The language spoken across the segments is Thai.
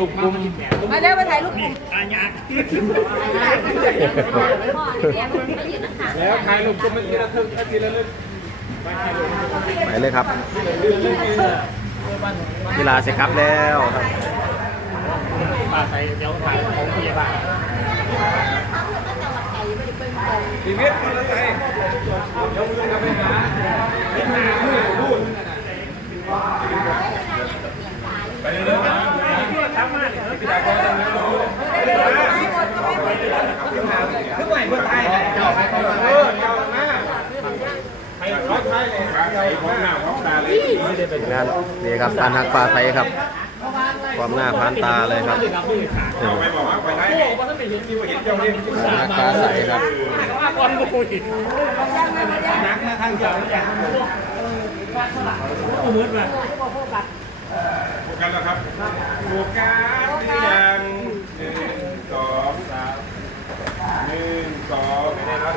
ลูกกลุ่มมาเร็วมาถ่ายรูปกลุ่มแล้วถ่ายลูกกลุ่มทีละครึ่งทีละลึกไปเลยครับกีฬาเสร็จครับแล้วครับป่าใส่เดี๋ยวถ่ายของพยาบาลชีวิตคนละใส่ยกมือกันไปหาไปหาผู้พูดไปเรื่อยๆนะทำมาเนี่ยพี่ดาวก็จะเรื่อยๆขึ้นใหม่เพื่อไทยเจ้าเออเจ้าหน้าใครร้อยไทยเลยใครของหน้าของตาเลยไม่ได้เป็น งานนี่ครับการหักปลาไทยครับ ความหน้าพานตาเลยครับกาไปไหนที่ว่าเห็นเจ้าเนี่ยการหักปลาใสครับนักนะทางเจ้าเนี่ยโอ้มืดมาโฟกัสแล้วครับโฟกัสหรือยังหนึ่งสองสามหนึ่งสองไม่ได้ครับ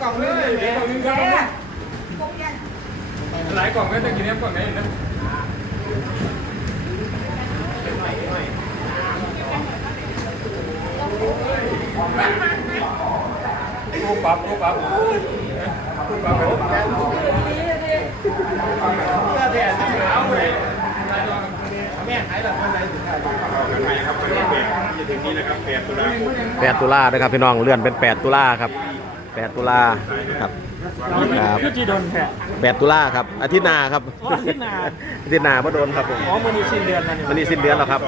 Còng lên, còng lên gạo luôn. Lái còng cái tay kia em còng đấy nữa. Cô bập, cô bập. Cô bập. Cô bập. ม่ขายแบบอะไรถึงได้กันไหมครับเป็นเปลี่ยนจะถึงนี้นะครับเปลี่ยนตุลาคม8ตุลานะครับพี่น้องเลื่อนเป็น8ตุลาครับ8ตุลาครับครับคือจีดนแค่8ตุลาครับอาทิตย์หน้าครับอ๋ออาทิตย์หน้าอาทิตย์หน้าพระโดนครับผมอ๋อมันนี่สิ้นเดือนแล้วนี่วันนี้สิ้นเดือนแล้วครับ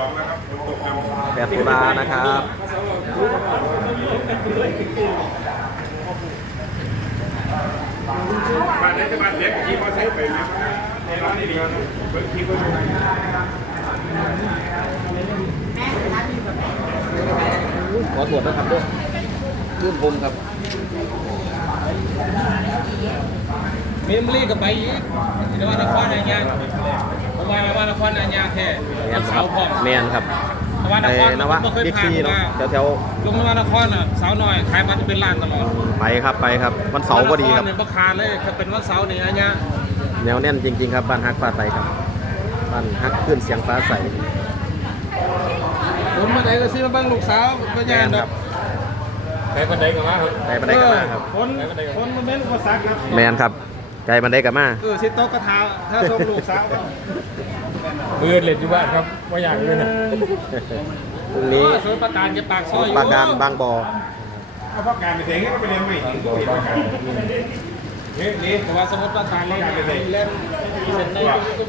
8ตุลานะครับบ้านนี้จะบ้านเล็กที่เขาใช้ไปนะในร้านนี้ดีเบิร์คีก็ดูข อตรวจนะครับด้วยยื่นผมครับเมมลี่กับไปอีกแต่ว่านครนายางผมว่าว่านครนายางแท้แมวันนครัเสาบร์พร้อมแมนครับแต่ว่านไอ้ครนวะไม่เคยบิ๊กผ่านซีเนาะมาแถวแถวลงนวนครน่ะสาวน้อยขายมันจะเป็นร้านตลอดๆไปครับไปครับวันเสาร์พอดีครับนคเนี่ยราคาเลยถ้าเป็นวันเสาร์เนี่ยอันเนี้ยแนวแน่นจริง ๆ ครับบ้านฮักฟ้าใสครับ บ้านฮักขึ้นเสียงฟ้าใสผมมาไหนก็ซื้อมาบ้างลูกสาวก็แมยานคดอรักบใช้บันไดกันมาครับไกลบันไดกับมาครับคนคนมันเป็นอุปสรรคครับแมนครับไกลบันไดกับมาเออสิโต๊ะกระทาถ้าส่งลูกสาวเบื่อเล่นอยู่บ้านครับว่าอยากเลยนะพรุ่งนี้สวนประการจะปากซอยอยู่ปราการบางบ่อเอาพักการไปเสียงก็ไปเรียนใหม่นี่นี่แต่ว่าสมมติประการเล่นเล่นมีเซ็นได้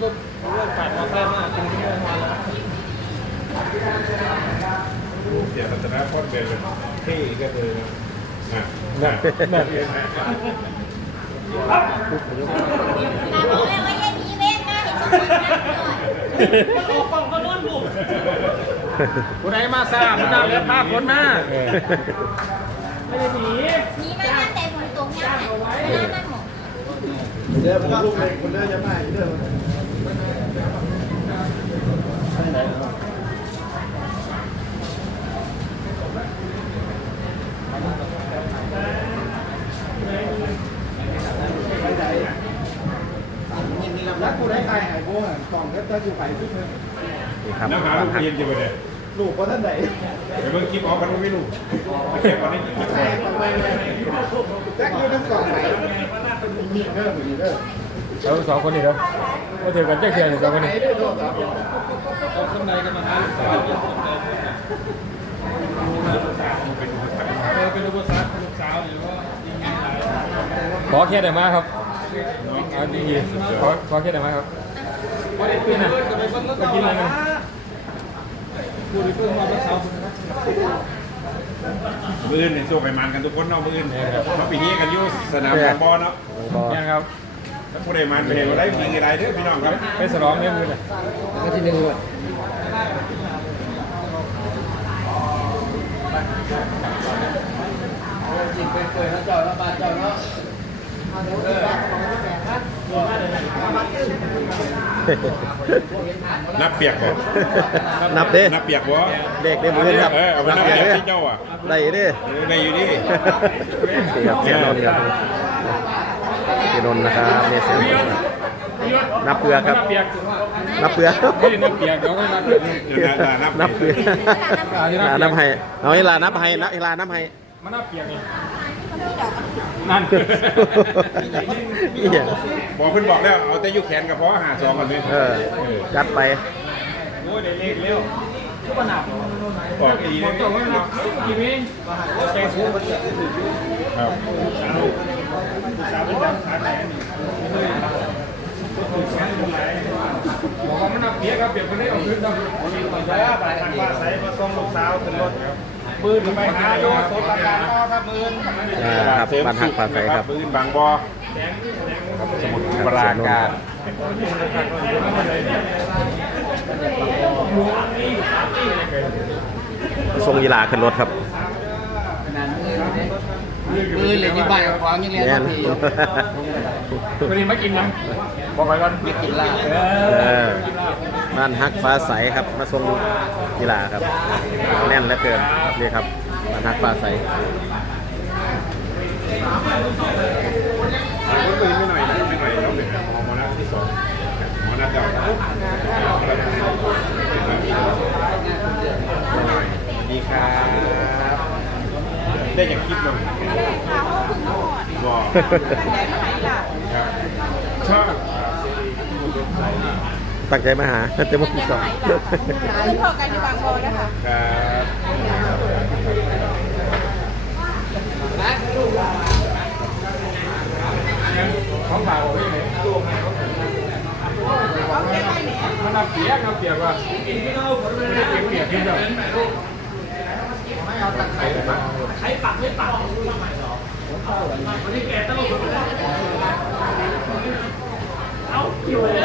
ก็ เรื่องการมาแค่มากเป็นชั่โมงมาแล้วเดี๋ยวเราจะได้พ้นเป็นที่ก็คืออะนั่นนั่นตาบอกแม่ว่าอย่าหนีเว้นนะเห็นคนอื่นนะหน่อยผู้ใดมาซ่ามันน่าเลี้ยงผ้าฝนมาไม่ได้หนีหนีมาตั้งแต่ฝนตกเนี่ยน้ำมันหมดนี่ครั บน้ำหาบ้าลูนกฮักเรียนอยู่เลยลูกก็ท่านใดเดี๋ยวเบิ่งคลิปออกกันไม่รู้เก็บก่อนนี่ใช่เราสองคนนี่เด้อมาถือกันแจ้งเทียนสองคนนี้ เอาข้างในกันมาหาลูกสาวเออเป็นอุปสรรคลูกสาวหรือว่ายังไงหลายขอแค่ได้มาครับเอาดีๆขอขอแค่ได้มาครับพอได้ปืนเพื่อนก็ไปเบิ่งแล้วก็กินอะไรกันพูดเพื่อนมาเมื่อเช้ามืออื่นเนี่ยโชคไปมันกันทุกคนเนาะมืออื่นเราปีนี้กันยู่สนามบอลเนาะเนี่ยครับถ้าผู้ใดมันไปเห็นว่าได้ยิงอะไรเด้อพี่น้องครับไปสลองเนี่ยมือเลยก็ที่หนึ่งเลย นับเปียกบ่นับเด้นับเปียกบ่เด็กได้มือครับเออเอาไปนับเปีเปียยกกเด้ที่เจ้าอะได้เด้เออได้อยู่นี่นี่ครับเสียนนท์ครับเสียนนท์นะครับเนี่ยเสียนนท์ครับนับเปลือกครับเปียกนับเปลือกไม่ได้นับเปียกเดี๋ยวก็นับเปียกเดี๋ยวนะนับนับเปลือกลานับให้เอาให้ลานับให้นับให้ลานับให้มันนับเปียกนี่ นั่นนี่บอกเพิ่นบอกแล้วเอาแต่ยุแขนกับพอหาสองกันเลยเออจัดไปโอ้ยเดี๋ยวเล็กเร็วก็มาหนับบอกอีหมนี่ดตัวไม่หนับกี่มิลใจสูงครับบอกว่ามันนับเปียกครับเปียกคนนี้เอาขึ้นต้องว่าใส่มาส่งลูกสาวขึ้นรถ ปืนไปหาโยนโซนประการก็ครับมืออ่าครับบ้านหักปลาใสครับ ปืนบางบอสมุทรปราการทรงยีลาขึ้นรถครับมือเหล็กยี่ใบกับควางยังเรียนแน่นพี่วันนี้มากินยัง บอกไปก่อนไม่กินลาบเออบ้านฮักฟ้าใสครับมาทรงกีฬาครับ แน่นเหลือเกินนี่ครับบ้านฮักฟ้าใสปืนไม่หน่อยไม่หน่อยแล้วหนึ่งมอนัดที่สองมอนัดเดียวดีครับ ได้จากคลิปลงบอกครับชอบ ตั้งใจมาหาจะมาพูดต่อพอกันอยู่บางโบนะคะครับของฝากบอกยังไงมันนับเปียกนับเปียกว่าเปียกเปียกขึ้นเดียวเข้าไปเลยครับกับที่พักนะครับเรื่อยๆฝ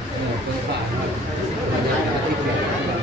น